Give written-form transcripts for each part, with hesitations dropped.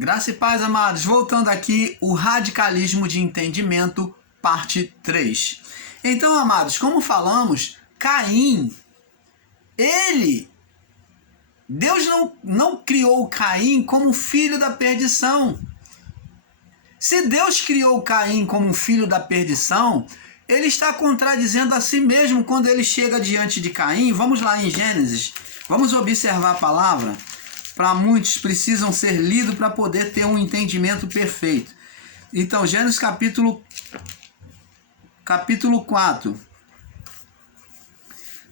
Graça e paz, amados. Voltando aqui, o radicalismo de entendimento, parte 3. Então, amados, como falamos, Caim, Deus não criou Caim como filho da perdição. Se Deus criou Caim como filho da perdição, ele está contradizendo a si mesmo quando ele chega diante de Caim. Vamos lá em Gênesis, vamos observar a palavra. Para muitos precisam ser lidos para poder ter um entendimento perfeito. Então, Gênesis capítulo 4,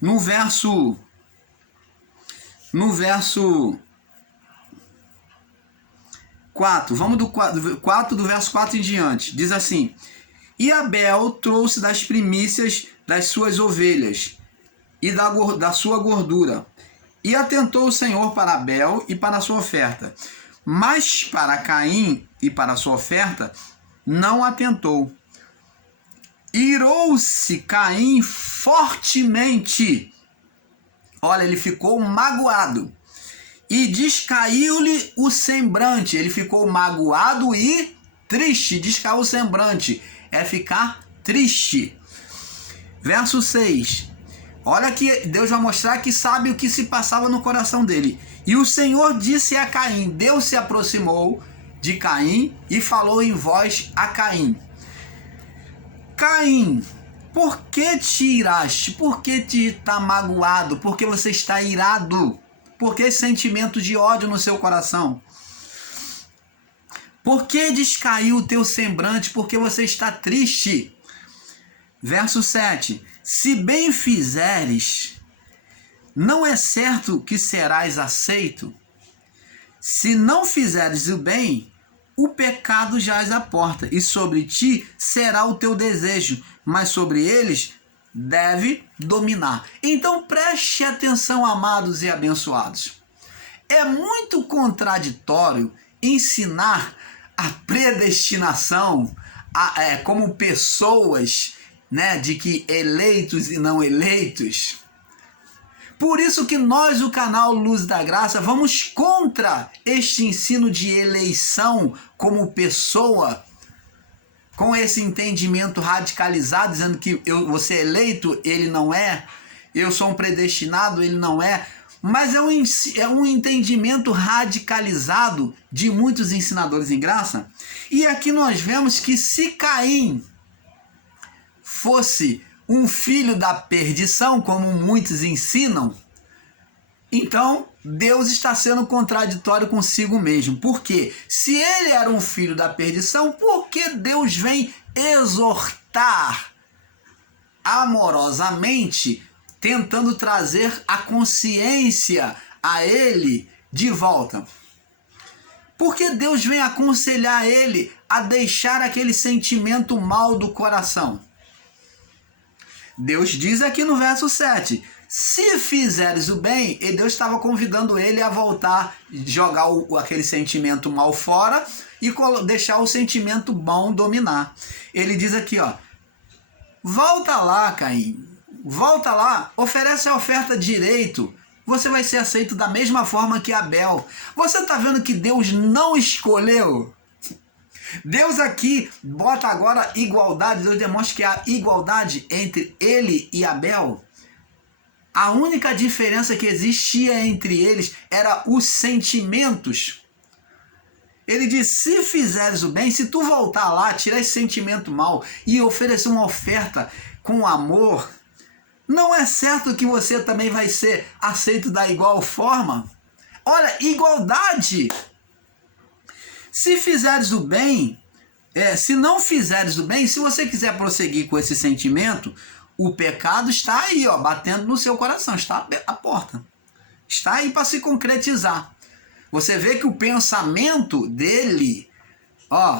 no verso 4, vamos do 4 do verso 4 em diante, diz assim: E Abel trouxe das primícias das suas ovelhas e da sua gordura, e atentou o Senhor para Abel e para a sua oferta, mas para Caim e para a sua oferta não atentou. Irou-se Caim fortemente, olha, ele ficou magoado, e descaiu-lhe o semblante. Ele ficou magoado e triste. Descaiu o semblante é ficar triste. Verso 6. Olha que Deus vai mostrar que sabe o que se passava no coração dele. E o Senhor disse a Caim, Deus se aproximou de Caim e falou em voz a Caim: Caim, por que te iraste? Por que te está magoado? Por que você está irado? Por que esse sentimento de ódio no seu coração? Por que descaiu o teu semblante? Por que você está triste? Verso 7. Se bem fizeres, não é certo que serás aceito? Se não fizeres o bem, o pecado jaz à porta, e sobre ti será o teu desejo, mas sobre eles deve dominar. Então preste atenção, amados e abençoados. É muito contraditório ensinar a predestinação como pessoas, de que eleitos e não eleitos. Por isso que nós, o canal Luz da Graça, vamos contra este ensino de eleição como pessoa, com esse entendimento radicalizado, dizendo que você é eleito, ele não é, eu sou um predestinado, ele não é. Mas é um entendimento radicalizado de muitos ensinadores em graça. E aqui nós vemos que se Caim fosse um filho da perdição, como muitos ensinam, então Deus está sendo contraditório consigo mesmo. Por quê? Se ele era um filho da perdição, por que Deus vem exortar amorosamente, tentando trazer a consciência a ele de volta? Porque Deus vem aconselhar ele a deixar aquele sentimento mal do coração. Deus diz aqui no verso 7, se fizeres o bem, e Deus estava convidando ele a voltar, jogar aquele sentimento mal fora e deixar o sentimento bom dominar. Ele diz aqui, volta lá, Caim, volta lá, oferece a oferta direito, você vai ser aceito da mesma forma que Abel. Você está vendo que Deus não escolheu? Deus aqui bota agora igualdade, Deus demonstra que há igualdade entre ele e Abel. A única diferença que existia entre eles era os sentimentos. Ele diz, se fizeres o bem, se tu voltar lá, tirar esse sentimento mal e oferecer uma oferta com amor, não é certo que você também vai ser aceito da igual forma? Olha, igualdade! Se fizeres o bem, se não fizeres o bem, se você quiser prosseguir com esse sentimento, o pecado está aí, batendo no seu coração, está à porta. Está aí para se concretizar. Você vê que o pensamento dele,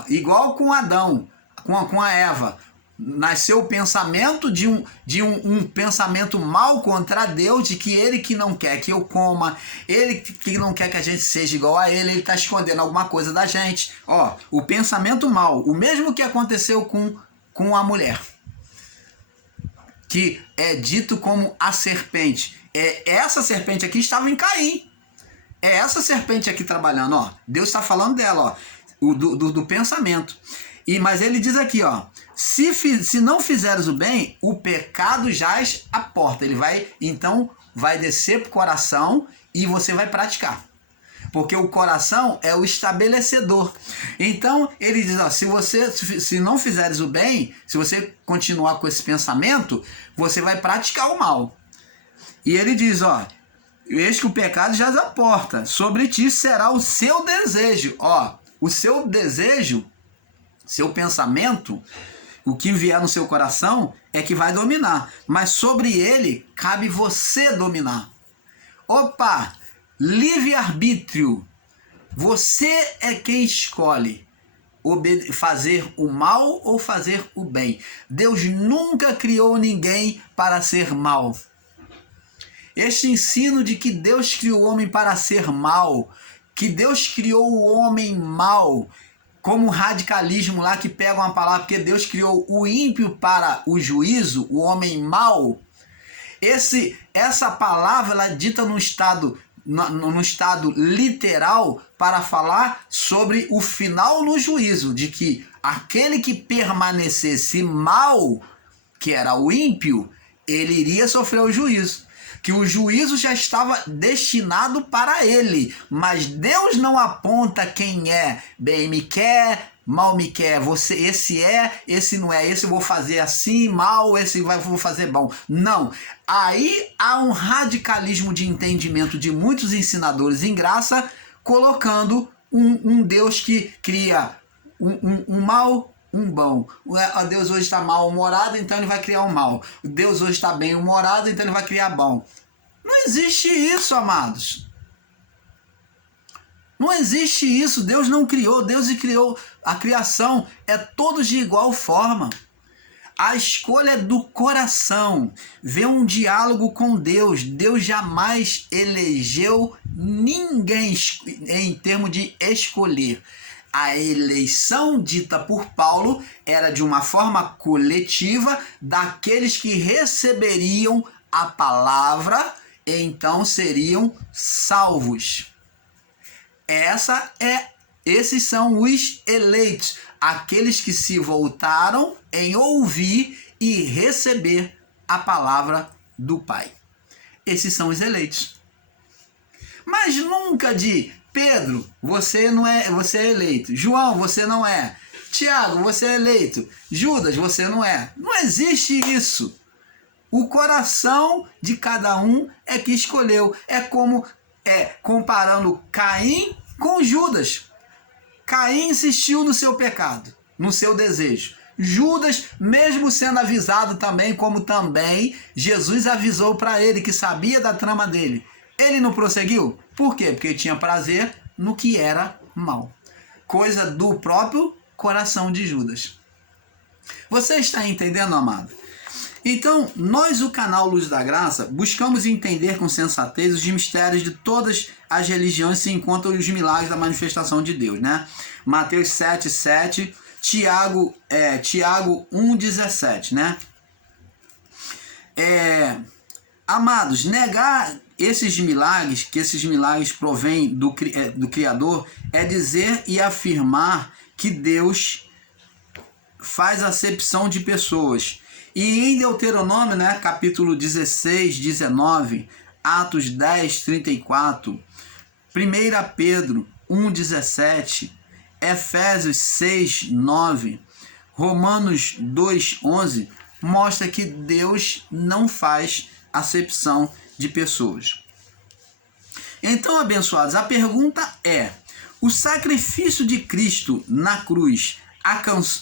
igual com Adão, com a Eva, nasceu o pensamento de um pensamento mal contra Deus, de que ele que não quer que eu coma, ele que não quer que a gente seja igual a ele está escondendo alguma coisa da gente. O pensamento mal, o mesmo que aconteceu com a mulher, que é dito como a serpente. Essa serpente aqui estava em Caim. É essa serpente aqui trabalhando, ó. Deus está falando dela, ó, do pensamento. Mas ele diz aqui, ó, se não fizeres o bem, o pecado jaz à porta. Ele vai descer pro coração e você vai praticar. Porque o coração é o estabelecedor. Então, ele diz, ó, se não fizeres o bem, se você continuar com esse pensamento, você vai praticar o mal. E ele diz, ó, eis que o pecado jaz à porta, sobre ti será o seu desejo. Ó, o seu desejo, seu pensamento, o que vier no seu coração é que vai dominar. Mas sobre ele cabe você dominar. Opa! Livre-arbítrio. Você é quem escolhe fazer o mal ou fazer o bem. Deus nunca criou ninguém para ser mal. Este ensino de que Deus criou o homem para ser mal, que Deus criou o homem mal, como o radicalismo lá que pega uma palavra, porque Deus criou o ímpio para o juízo, o homem mau. Essa palavra ela é dita no estado literal para falar sobre o final no juízo, de que aquele que permanecesse mal, que era o ímpio, ele iria sofrer o juízo. Que o juízo já estava destinado para ele, mas Deus não aponta quem é, bem me quer, mal me quer, esse não é, esse eu vou fazer assim, mal, vou fazer bom. Não, aí há um radicalismo de entendimento de muitos ensinadores em graça, colocando um Deus que cria um mal, um bom. Deus hoje está mal-humorado, então ele vai criar um mal. Deus hoje está bem-humorado, então ele vai criar bom. Não existe isso, amados. Não existe isso. Deus não criou. Deus criou. A criação é todos de igual forma. A escolha é do coração. Ver um diálogo com Deus. Deus jamais elegeu ninguém em termos de escolher. A eleição dita por Paulo era de uma forma coletiva daqueles que receberiam a palavra, então seriam salvos. Esses são os eleitos, aqueles que se voltaram em ouvir e receber a palavra do Pai. Esses são os eleitos. Mas nunca de Pedro, você não é, você é eleito. João, você não é. Tiago, você é eleito. Judas, você não é. Não existe isso. O coração de cada um é que escolheu. É como comparando Caim com Judas. Caim insistiu no seu pecado, no seu desejo. Judas, mesmo sendo avisado também, como também Jesus avisou para ele, que sabia da trama dele, ele não prosseguiu? Por quê? Porque ele tinha prazer no que era mal. Coisa do próprio coração de Judas. Você está entendendo, amado? Então, nós, o canal Luz da Graça, buscamos entender com sensatez os mistérios de todas as religiões se encontram os milagres da manifestação de Deus, né? Mateus 7:7, Tiago 1:17, né? Amados, negar esses milagres, que esses milagres provêm do Criador, é dizer e afirmar que Deus faz acepção de pessoas. E em Deuteronômio, né, capítulo 16, 19, Atos 10, 34, 1 Pedro 1, 17, Efésios 6, 9, Romanos 2, 11, mostra que Deus não faz acepção de pessoas. Então, abençoados, a pergunta é: o sacrifício de Cristo na cruz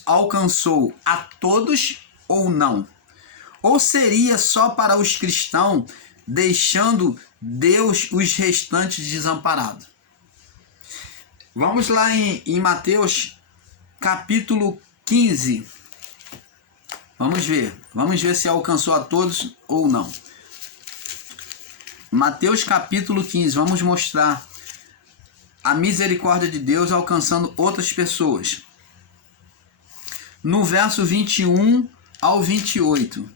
alcançou a todos ou não? Ou seria só para os cristãos, deixando Deus os restantes desamparados? Vamos lá em Mateus capítulo 15. Vamos ver se alcançou a todos ou não. Mateus capítulo 15, vamos mostrar a misericórdia de Deus alcançando outras pessoas. No verso 21 ao 28,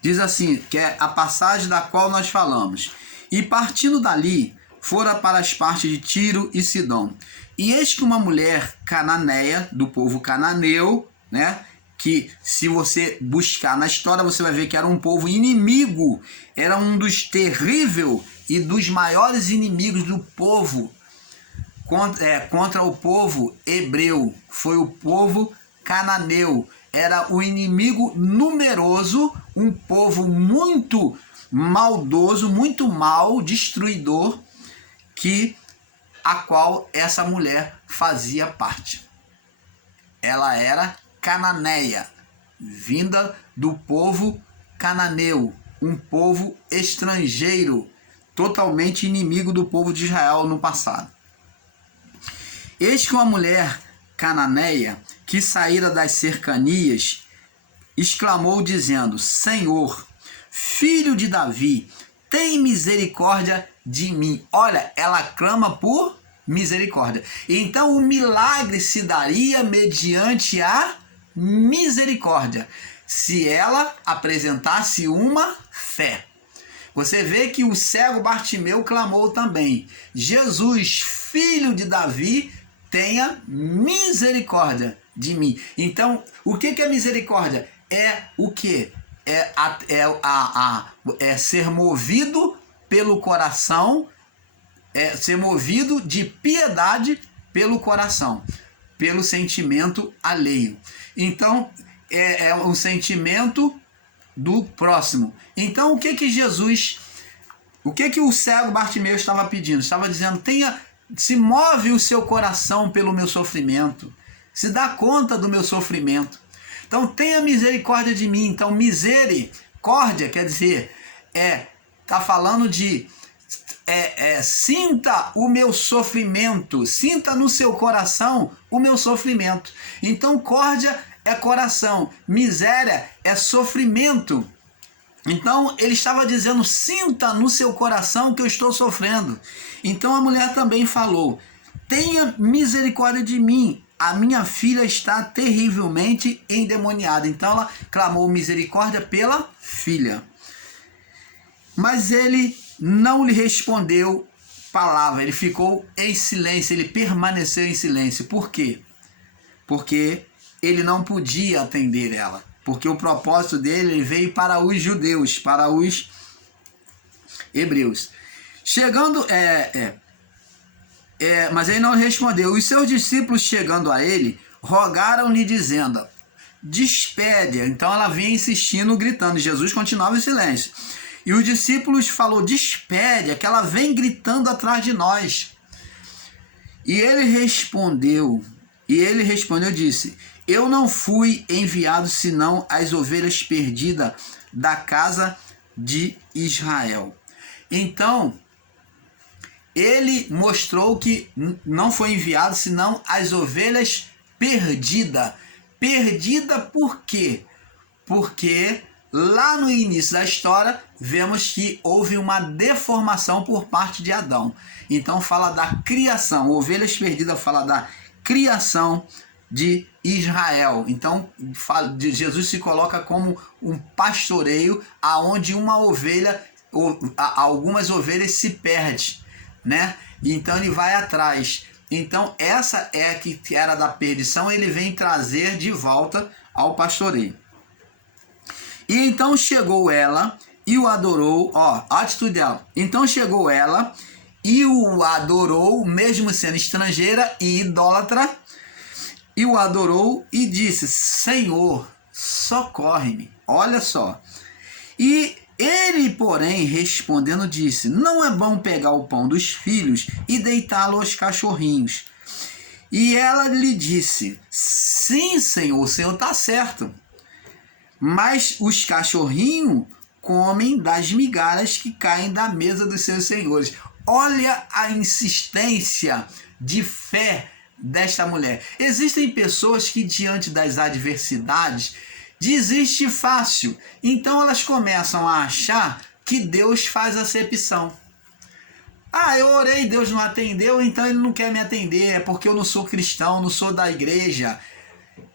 diz assim, que é a passagem da qual nós falamos: e partindo dali, fora para as partes de Tiro e Sidom. E eis que uma mulher cananeia, do povo cananeu, né? Que se você buscar na história, você vai ver que era um povo inimigo, era um dos terríveis e dos maiores inimigos do povo, contra o povo hebreu, foi o povo cananeu, era o inimigo numeroso, um povo muito maldoso, muito mal, destruidor, a qual essa mulher fazia parte. Ela era cananeia, vinda do povo cananeu, um povo estrangeiro, totalmente inimigo do povo de Israel no passado. Eis que uma mulher cananeia, que saíra das cercanias, exclamou dizendo: Senhor, filho de Davi, tem misericórdia de mim. Olha, ela clama por misericórdia. Então o milagre se daria mediante a misericórdia, se ela apresentasse uma fé. Você vê que o cego Bartimeu clamou também: Jesus, filho de Davi, tenha misericórdia de mim. Então, o que é misericórdia? É o quê? É ser movido pelo coração, ser movido de piedade pelo coração, pelo sentimento alheio. Então, é um sentimento do próximo. Então, o que o cego Bartimeu estava pedindo? Estava dizendo: se move o seu coração pelo meu sofrimento, se dá conta do meu sofrimento. Então, tenha misericórdia de mim. Então, misericórdia quer dizer, tá falando de sinta o meu sofrimento, sinta no seu coração o meu sofrimento. Então, córdia é coração, miséria é sofrimento. Então, ele estava dizendo: sinta no seu coração que eu estou sofrendo. Então, a mulher também falou: tenha misericórdia de mim, a minha filha está terrivelmente endemoniada. Então, ela clamou misericórdia pela filha. Mas ele não lhe respondeu palavra, ele ficou em silêncio, ele permaneceu em silêncio. Por quê? Porque ele não podia atender ela, porque o propósito dele veio para os judeus, para os hebreus. Chegando, mas ele não respondeu. Os seus discípulos, chegando a ele, rogaram-lhe dizendo: despede. Então ela vinha insistindo, gritando. Jesus continuava em silêncio. E os discípulos falou: despede, que ela vem gritando atrás de nós. E ele respondeu, disse: eu não fui enviado senão as ovelhas perdidas da casa de Israel. Então, ele mostrou que não foi enviado senão as ovelhas perdidas. Perdida por quê? Porque lá no início da história, vemos que houve uma deformação por parte de Adão. Então fala da criação. Ovelhas perdidas fala da criação de Israel. Então Jesus se coloca como um pastoreio aonde uma ovelha, algumas ovelhas se perdem, né? Então ele vai atrás. Então essa que era da perdição, ele vem trazer de volta ao pastoreio. E então chegou ela e o adorou, a atitude dela. Então chegou ela e o adorou, mesmo sendo estrangeira e idólatra, e o adorou e disse: Senhor, socorre-me. Olha só. E ele, porém, respondendo, disse: não é bom pegar o pão dos filhos e deitá-lo aos cachorrinhos. E ela lhe disse: sim, Senhor, o Senhor está certo. Mas os cachorrinhos comem das migalhas que caem da mesa dos seus senhores. Olha a insistência de fé desta mulher. Existem pessoas que, diante das adversidades, desistem fácil. Então elas começam a achar que Deus faz acepção. Eu orei, Deus não atendeu, então ele não quer me atender, é porque eu não sou cristão, não sou da igreja.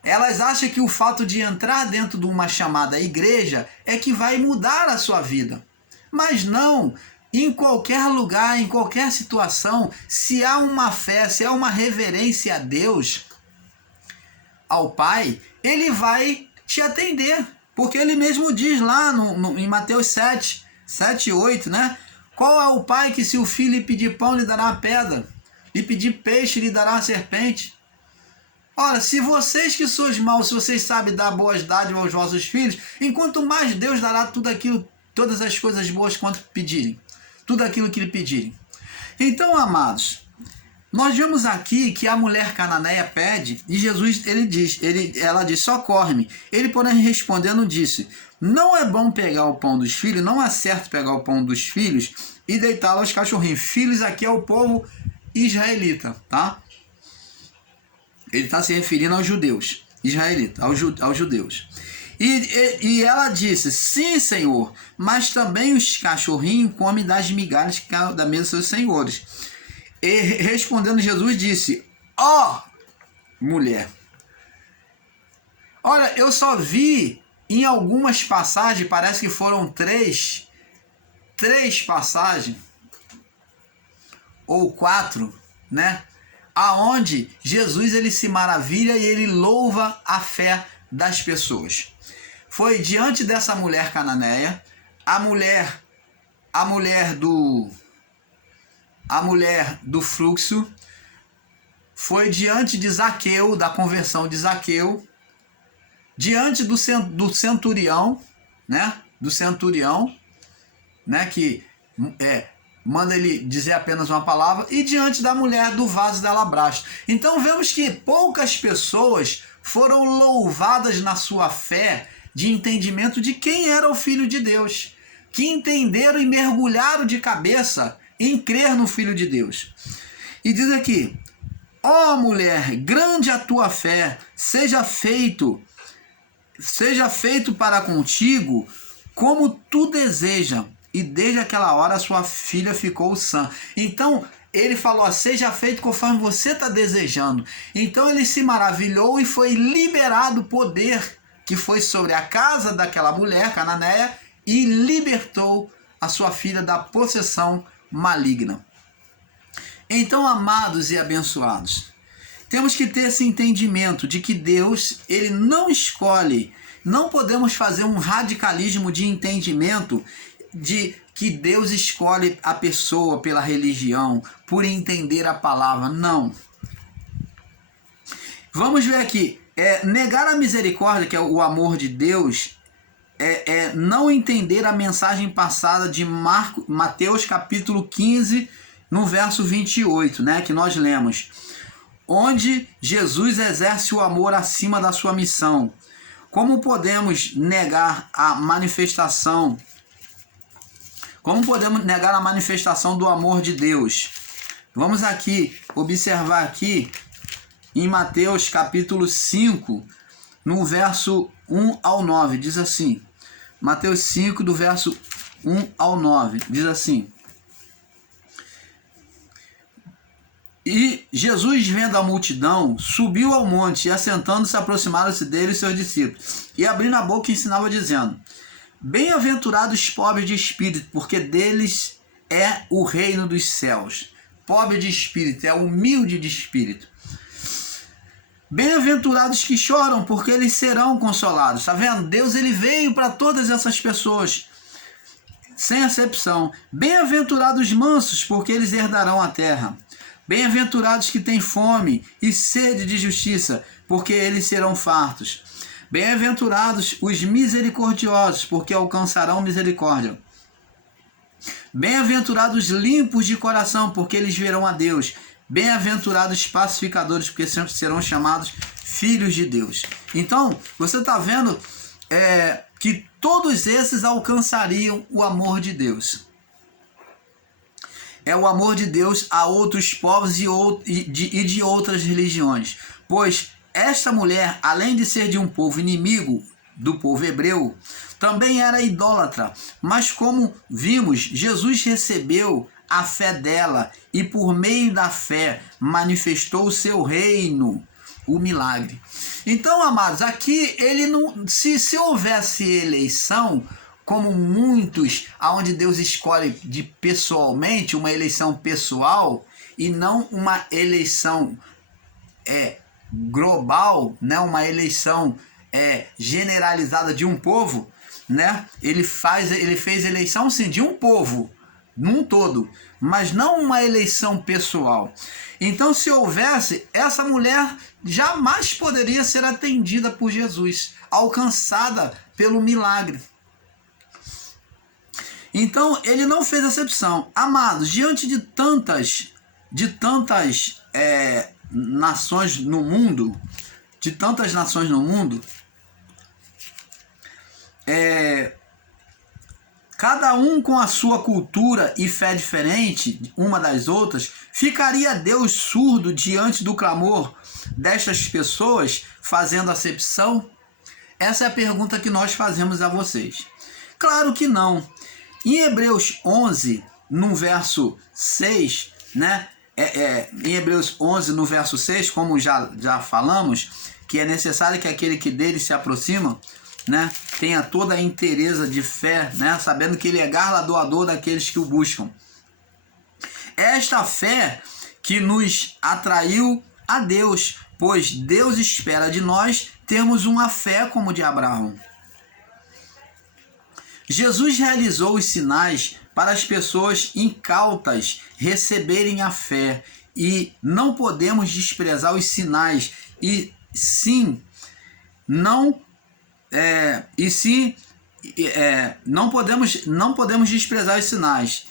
Elas acham que o fato de entrar dentro de uma chamada igreja é que vai mudar a sua vida. Mas não, em qualquer lugar, em qualquer situação, se há uma fé, se há uma reverência a Deus, ao Pai, ele vai te atender. Porque ele mesmo diz lá em Mateus 7, 7 e 8, né? Qual é o pai que se o filho lhe pedir pão, lhe dará a pedra? Lhe pedir peixe, lhe dará a serpente? Ora, se vocês que sois maus, se vocês sabem dar boas dádivas aos vossos filhos, enquanto mais Deus dará tudo aquilo, todas as coisas boas quanto pedirem. Tudo aquilo que lhe pedirem. Então, amados, nós vemos aqui que a mulher cananeia pede e Jesus, ela diz, socorre-me. Ele, porém, respondendo, disse, não é bom pegar o pão dos filhos, não é certo pegar o pão dos filhos e deitá-lo aos cachorrinhos. Filhos aqui é o povo israelita, tá? Ele está se referindo aos judeus, israelitas, aos judeus. E ela disse, sim, Senhor, mas também os cachorrinhos comem das migalhas que caem da mesa dos seus senhores. E respondendo Jesus disse, ó mulher, olha, eu só vi em algumas passagens, parece que foram três passagens, ou 4, né? Aonde Jesus ele se maravilha e ele louva a fé das pessoas. Foi diante dessa mulher cananeia, a mulher do fluxo, foi diante de Zaqueu, da conversão de Zaqueu, diante do centurião, né? Do centurião, né? Que manda ele dizer apenas uma palavra, e diante da mulher do vaso de alabastro. Então vemos que poucas pessoas foram louvadas na sua fé de entendimento de quem era o Filho de Deus, que entenderam e mergulharam de cabeça em crer no Filho de Deus. E diz aqui, ó mulher, grande a tua fé, seja feito para contigo como tu deseja. E desde aquela hora sua filha ficou sã. Então ele falou, seja feito conforme você está desejando. Então ele se maravilhou e foi liberado o poder que foi sobre a casa daquela mulher cananeia e libertou a sua filha da possessão maligna. Então, amados e abençoados, temos que ter esse entendimento de que Deus, ele não escolhe, não podemos fazer um radicalismo de entendimento de que Deus escolhe a pessoa pela religião, por entender a palavra. Não. Vamos ver aqui. Negar a misericórdia, que é o amor de Deus, não entender a mensagem passada de Mateus capítulo 15, no verso 28, né, que nós lemos, onde Jesus exerce o amor acima da sua missão. Como podemos negar a manifestação? Como podemos negar a manifestação do amor de Deus? Vamos aqui observar aqui em Mateus capítulo 5, no verso 1 ao 9, diz assim, Mateus 5, do verso 1 ao 9, diz assim, e Jesus, vendo a multidão, subiu ao monte e, assentando-se, aproximaram-se dele os seus discípulos, e abrindo a boca ensinava, dizendo, bem-aventurados os pobres de espírito, porque deles é o reino dos céus. Pobre de espírito, é humilde de espírito. Bem-aventurados que choram, porque eles serão consolados. Está vendo? Deus ele veio para todas essas pessoas, sem acepção. Bem-aventurados mansos, porque eles herdarão a terra. Bem-aventurados que têm fome e sede de justiça, porque eles serão fartos. Bem-aventurados os misericordiosos, porque alcançarão misericórdia. Bem-aventurados limpos de coração, porque eles verão a Deus. Bem-aventurados pacificadores, porque serão chamados filhos de Deus. Então, você está vendo que todos esses alcançariam o amor de Deus. É o amor de Deus a outros povos e de outras religiões. Pois esta mulher, além de ser de um povo inimigo do povo hebreu, também era idólatra. Mas como vimos, Jesus recebeu a fé dela e por meio da fé manifestou o seu reino, o milagre. Então, amados, aqui ele não, se houvesse eleição, como muitos, aonde Deus escolhe pessoalmente, uma eleição pessoal e não uma eleição global, né? Uma eleição generalizada de um povo, né? Ele fez eleição sim de um povo, num todo, mas não uma eleição pessoal. Então, se houvesse, essa mulher jamais poderia ser atendida por Jesus, alcançada pelo milagre. Então, ele não fez acepção. Amados, diante de tantas nações no mundo, cada um com a sua cultura e fé diferente uma das outras, ficaria Deus surdo diante do clamor destas pessoas fazendo acepção? Essa é a pergunta que nós fazemos a vocês. Claro que não. Em Hebreus 11, no verso 6, né? Em Hebreus 11, no verso 6, como já falamos, que é necessário que aquele que dele se aproxima, né, tenha toda a inteireza de fé, né, sabendo que ele é galardoador daqueles que o buscam. Esta fé que nos atraiu a Deus, pois Deus espera de nós termos uma fé como de Abraão. Jesus realizou os sinais para as pessoas incautas receberem a fé, e não podemos desprezar os sinais, não podemos desprezar os sinais,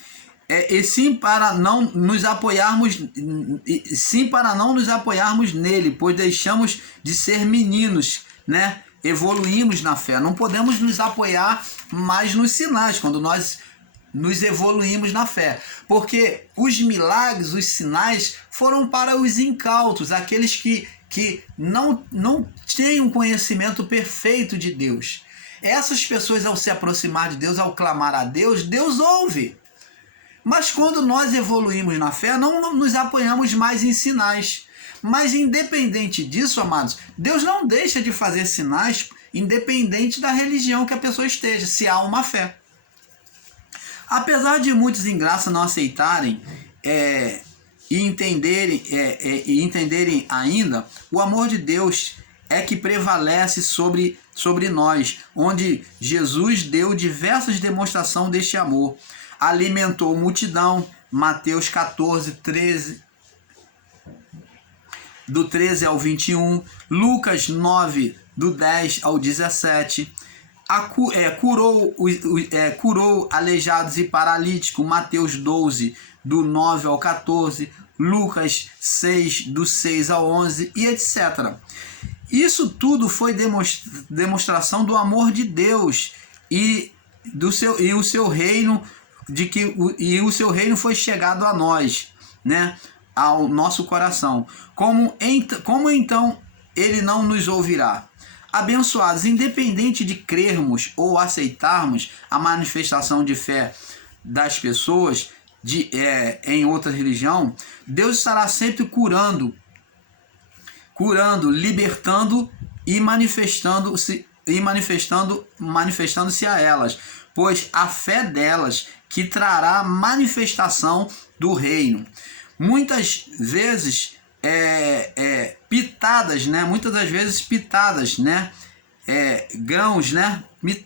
para não nos apoiarmos nele, pois deixamos de ser meninos, né? Evoluímos na fé. Não podemos nos apoiar mais nos sinais quando nós nos evoluímos na fé, porque os milagres, os sinais foram para os incautos, aqueles que não têm um conhecimento perfeito de Deus. Essas pessoas, ao se aproximar de Deus, ao clamar a Deus, Deus ouve. Mas quando nós evoluímos na fé, não nos apoiamos mais em sinais. Mas independente disso, amados, Deus não deixa de fazer sinais, independente da religião que a pessoa esteja, se há uma fé. Apesar de muitos em graça não aceitarem e entenderem ainda, o amor de Deus é que prevalece sobre nós, onde Jesus deu diversas demonstrações deste amor. Alimentou multidão, Mateus 14, 13, do 13 ao 21, Lucas 9, do 10 ao 17, curou aleijados e paralíticos, Mateus 12, do 9 ao 14, Lucas 6, do 6 ao 11, e etc. Isso tudo foi demonstração do amor de Deus e o seu reino, o seu reino foi chegado a nós, né? Ao nosso coração. Como então ele não nos ouvirá? Abençoados, independente de crermos ou aceitarmos a manifestação de fé das pessoas em outra religião, Deus estará sempre curando, libertando e manifestando-se a elas, pois a fé delas que trará manifestação do reino. Muitas vezes pitadas, né? Muitas das vezes pitadas, né? Grãos, né?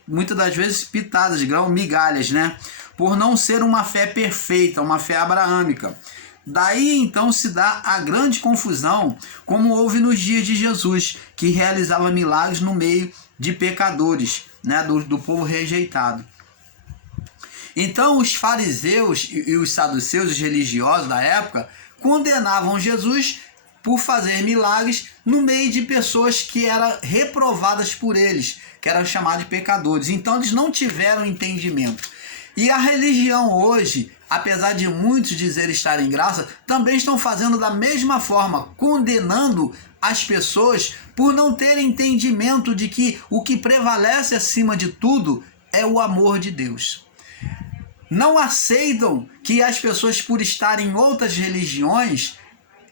Muitas das vezes pitadas, migalhas, né? Por não ser uma fé perfeita, uma fé abraâmica. Daí então se dá a grande confusão, como houve nos dias de Jesus, que realizava milagres no meio de pecadores, né? Do povo rejeitado. Então os fariseus e os saduceus, os religiosos da época, condenavam Jesus por fazer milagres no meio de pessoas que eram reprovadas por eles, que eram chamados de pecadores. Então eles não tiveram entendimento. E a religião hoje, apesar de muitos dizerem estar em graça, também estão fazendo da mesma forma, condenando as pessoas por não terem entendimento de que o que prevalece acima de tudo é o amor de Deus. Não aceitam que as pessoas, por estarem em outras religiões,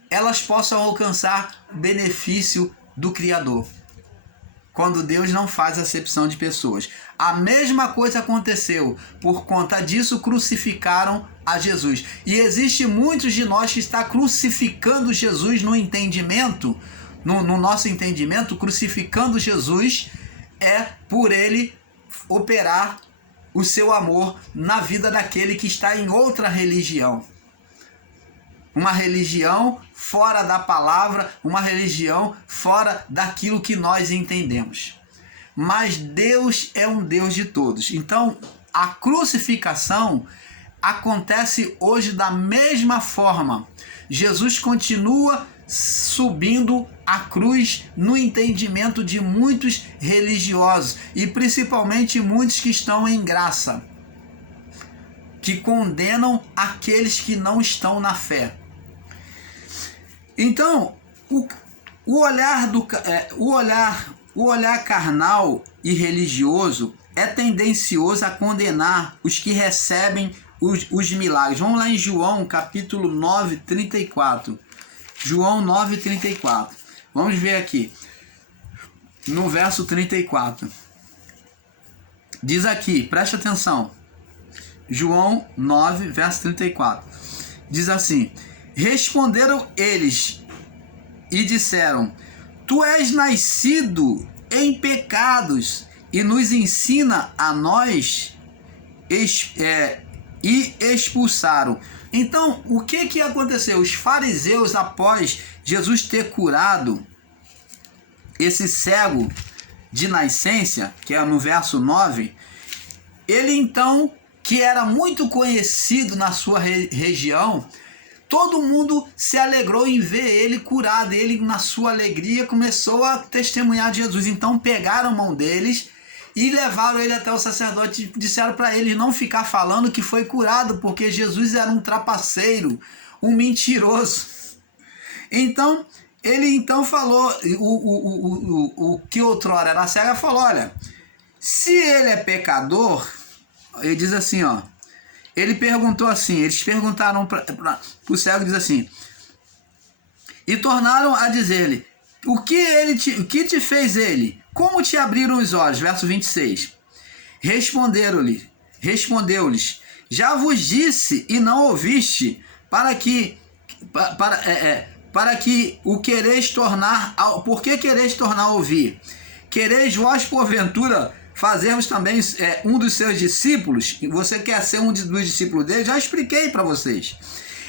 elas possam alcançar benefício do Criador. quando Deus não faz acepção de pessoas. A mesma coisa aconteceu. Por conta disso, crucificaram a Jesus. E existe muitos de nós que está crucificando Jesus no entendimento, no nosso entendimento, crucificando Jesus por ele operar o seu amor na vida daquele que está em outra religião. Uma religião fora da palavra, uma religião fora daquilo que nós entendemos. Mas Deus é um Deus de todos. Então, a crucificação acontece hoje da mesma forma. Jesus continua subindo a cruz no entendimento de muitos religiosos e principalmente muitos que estão em graça, que condenam aqueles que não estão na fé. Então, o olhar carnal e religioso é tendencioso a condenar os que recebem os milagres. Vamos lá em João, capítulo 9, 34. João 9, 34. Vamos ver aqui. No verso 34. Diz aqui, preste atenção. João 9, verso 34. Diz assim: responderam eles e disseram: tu és nascido em pecados e nos ensina a nós, e expulsaram. Então, o que aconteceu? Os fariseus, após Jesus ter curado esse cego de nascença, que é no verso 9, ele então, que era muito conhecido na sua região, todo mundo se alegrou em ver ele curado. Ele, na sua alegria, começou a testemunhar de Jesus. Então pegaram a mão deles e levaram ele até o sacerdote e disseram para ele não ficar falando que foi curado, porque Jesus era um trapaceiro, um mentiroso. Então, ele falou, o que outrora era cego, falou: olha, se ele é pecador, ele diz assim, ó, ele perguntou assim, eles perguntaram para o cego, diz assim, e tornaram a dizer-lhe: o que te fez ele? Como te abriram os olhos? Verso 26. Respondeu-lhes: já vos disse e não ouviste, para que o quereis tornar, por que quereis tornar a ouvir? Quereis vós porventura fazermos também um dos seus discípulos? Você quer ser um dos discípulos dele? Já expliquei para vocês.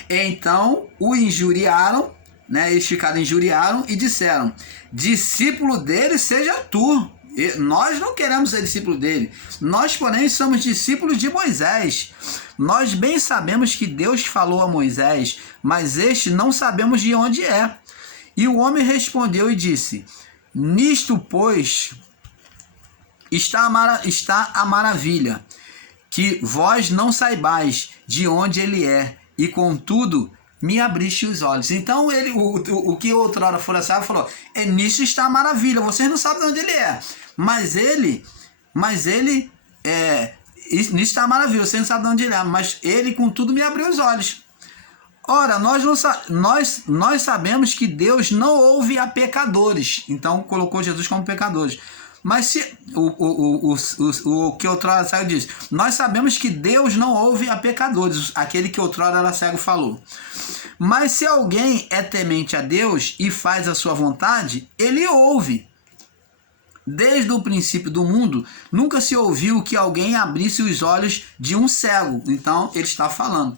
Então o injuriaram, né? Eles injuriaram e disseram: discípulo dele seja tu. Nós não queremos ser discípulo dele. Nós, porém, somos discípulos de Moisés. Nós bem sabemos que Deus falou a Moisés, mas este não sabemos de onde é. E o homem respondeu e disse: nisto, pois, está a maravilha, que vós não saibais de onde ele é, e contudo me abriste os olhos. Então ele, o que outrora fora sábio falou: nisso está a maravilha, vocês não sabem de onde ele é, mas ele nisso está a maravilha, vocês não sabem de onde ele é, mas ele contudo me abriu os olhos. Ora, nós sabemos que Deus não ouve a pecadores. Então colocou Jesus como pecadores. Mas se o que outrora cego diz, nós sabemos que Deus não ouve a pecadores, aquele que outrora era cego falou. Mas se alguém é temente a Deus e faz a sua vontade, ele ouve. Desde o princípio do mundo, nunca se ouviu que alguém abrisse os olhos de um cego. Então ele está falando.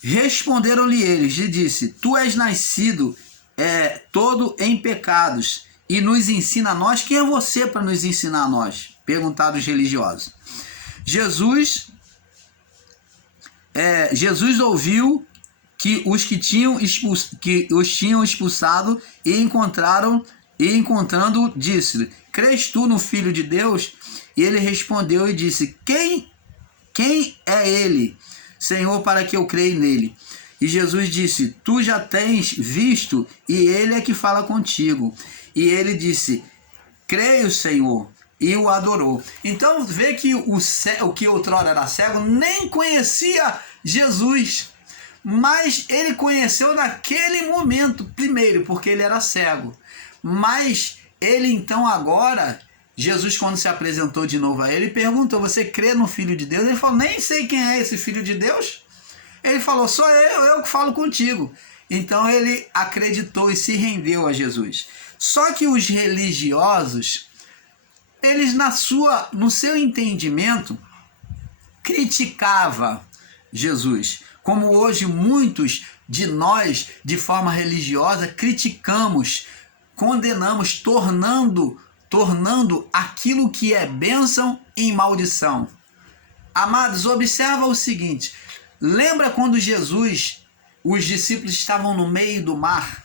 Responderam-lhe eles e disse: tu és nascido todo em pecados e nos ensina a nós. Quem é você para nos ensinar a nós? Perguntaram os religiosos. Jesus ouviu que os tinham expulsado e encontrando, disse: crês tu no Filho de Deus? E ele respondeu e disse: quem é ele, Senhor, para que eu creia nele? E Jesus disse: tu já tens visto, e ele é que fala contigo. E ele disse: creio, Senhor, e o adorou. Então vê que o que outrora era cego nem conhecia Jesus, mas ele conheceu naquele momento, primeiro porque ele era cego, mas Ele então agora, Jesus quando se apresentou de novo a ele, perguntou, você crê no Filho de Deus? Ele falou, nem sei quem é esse Filho de Deus. Ele falou, sou eu que falo contigo. Então ele acreditou e se rendeu a Jesus. Só que os religiosos, eles no seu entendimento, criticava Jesus. Como hoje muitos de nós, de forma religiosa, criticamos, condenamos, tornando aquilo que é bênção em maldição. Amados, observa o seguinte, lembra quando os discípulos estavam no meio do mar,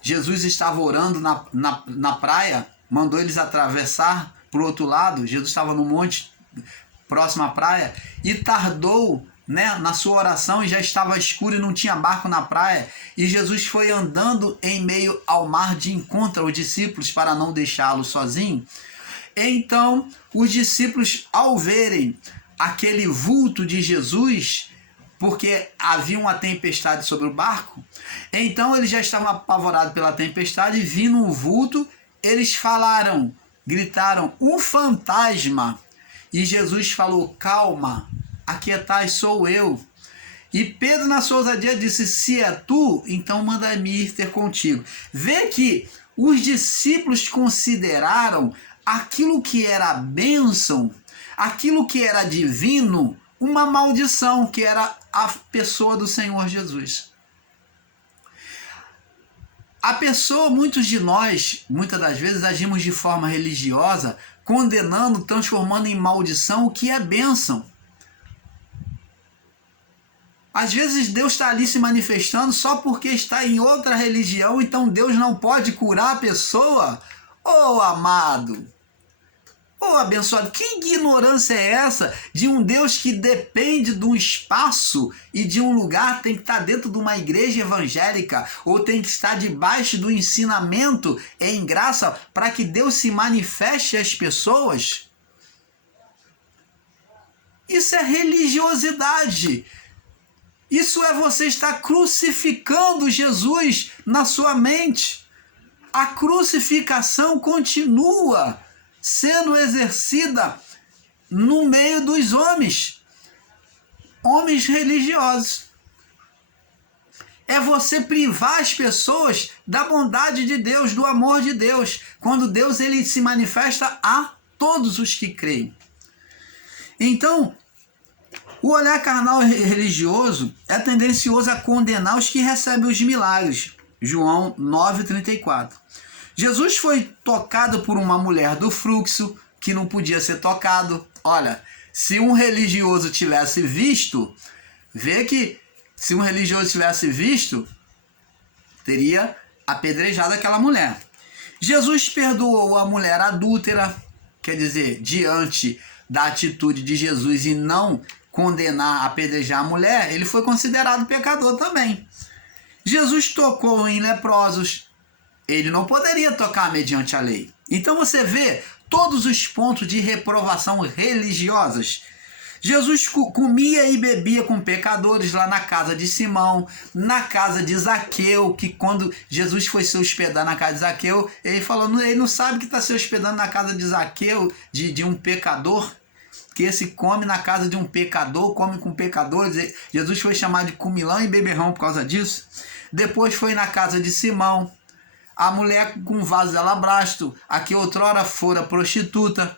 Jesus estava orando na praia, mandou eles atravessar para o outro lado, Jesus estava no monte próximo à praia, e tardou, né, na sua oração, e já estava escuro e não tinha barco na praia, e Jesus foi andando em meio ao mar de encontro aos discípulos para não deixá-los sozinhos. Então os discípulos, ao verem aquele vulto de Jesus, porque havia uma tempestade sobre o barco, então eles já estavam apavorados pela tempestade, e vindo um vulto, eles gritaram, um fantasma. E Jesus falou, calma, aquietai, sou eu. E Pedro, na sua ousadia, disse, se é tu, então manda-me ir ter contigo. Vê que os discípulos consideraram aquilo que era bênção, aquilo que era divino, uma maldição, que era a pessoa do Senhor Jesus. Muitos de nós, muitas das vezes, agimos de forma religiosa, condenando, transformando em maldição o que é bênção. Às vezes Deus está ali se manifestando só porque está em outra religião, então Deus não pode curar a pessoa. Oh, amado! Oh, abençoado, que ignorância é essa de um Deus que depende de um espaço e de um lugar, tem que estar dentro de uma igreja evangélica ou tem que estar debaixo do ensinamento em graça para que Deus se manifeste às pessoas? Isso é religiosidade. Isso é você estar crucificando Jesus na sua mente. A crucificação continua sendo exercida no meio dos homens religiosos. É você privar as pessoas da bondade de Deus, do amor de Deus, quando Deus ele se manifesta a todos os que creem. Então, o olhar carnal religioso é tendencioso a condenar os que recebem os milagres. João 9,34. Jesus foi tocado por uma mulher do fluxo que não podia ser tocado. Olha, se um religioso tivesse visto, se um religioso tivesse visto, teria apedrejado aquela mulher. Jesus perdoou a mulher adúltera, quer dizer, diante da atitude de Jesus e não condenar, apedrejar a mulher, ele foi considerado pecador também. Jesus tocou em leprosos, ele não poderia tocar mediante a lei. Então você vê todos os pontos de reprovação religiosas. Jesus comia e bebia com pecadores lá na casa de Simão, na casa de Zaqueu, que quando Jesus foi se hospedar na casa de Zaqueu, ele falou, ele não sabe que está se hospedando na casa de Zaqueu, de um pecador, que esse come na casa de um pecador, come com pecadores. Jesus foi chamado de comilão e beberrão por causa disso. Depois foi na casa de Simão, a mulher com vaso de alabastro, a que outrora fora prostituta,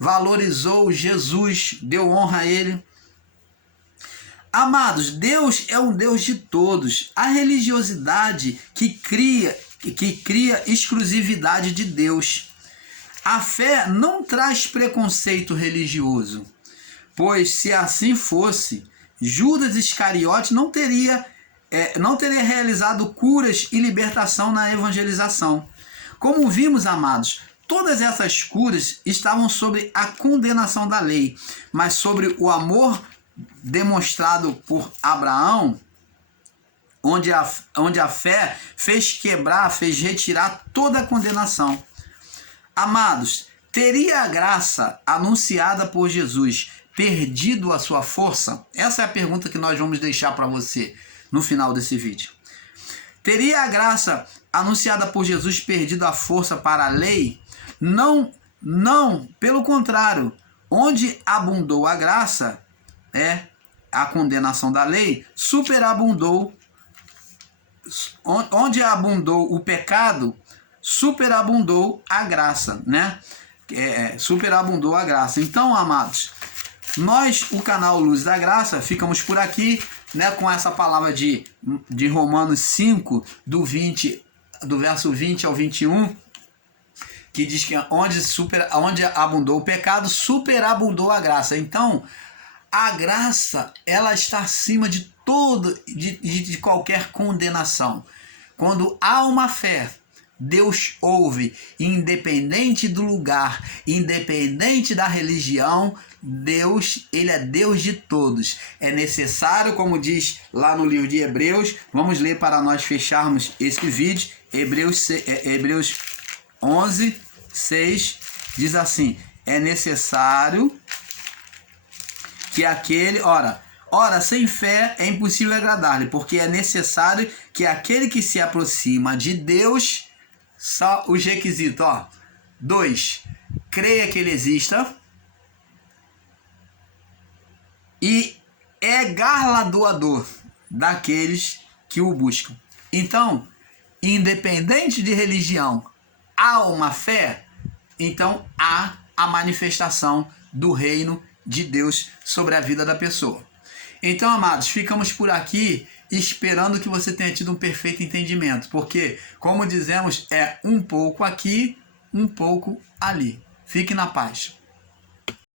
valorizou Jesus, deu honra a ele. Amados, Deus é um Deus de todos. A religiosidade que cria exclusividade de Deus. A fé não traz preconceito religioso, pois se assim fosse, Judas Iscariote não teria realizado curas e libertação na evangelização. Como vimos, amados, todas essas curas estavam sobre a condenação da lei, mas sobre o amor demonstrado por Abraão, onde a fé fez retirar toda a condenação. Amados, teria a graça anunciada por Jesus perdido a sua força? Essa é a pergunta que nós vamos deixar para você no final desse vídeo. Teria a graça anunciada por Jesus perdido a força para a lei? Não, pelo contrário, onde abundou a graça, a condenação da lei, superabundou. Onde abundou o pecado, superabundou a graça, né? Superabundou a graça. Então, amados, nós, o canal Luz da Graça, ficamos por aqui, né, com essa palavra de Romanos 5, do verso 20 ao 21, que diz que onde abundou o pecado, superabundou a graça. Então, a graça, ela está acima de de qualquer condenação. Quando há uma fé, Deus ouve, independente do lugar, independente da religião. Deus, ele é Deus de todos. É necessário, como diz lá no livro de Hebreus, vamos ler para nós fecharmos esse vídeo. Hebreus 11, 6 diz assim: é necessário que aquele... Ora, sem fé é impossível agradar-lhe, porque é necessário que aquele que se aproxima de Deus... Só os requisitos, 2, creia que ele exista e é galardoador daqueles que o buscam. Então, independente de religião, há uma fé, então há a manifestação do reino de Deus sobre a vida da pessoa. Então, amados, ficamos por aqui esperando que você tenha tido um perfeito entendimento, porque, como dizemos, é um pouco aqui, um pouco ali. Fique na paz.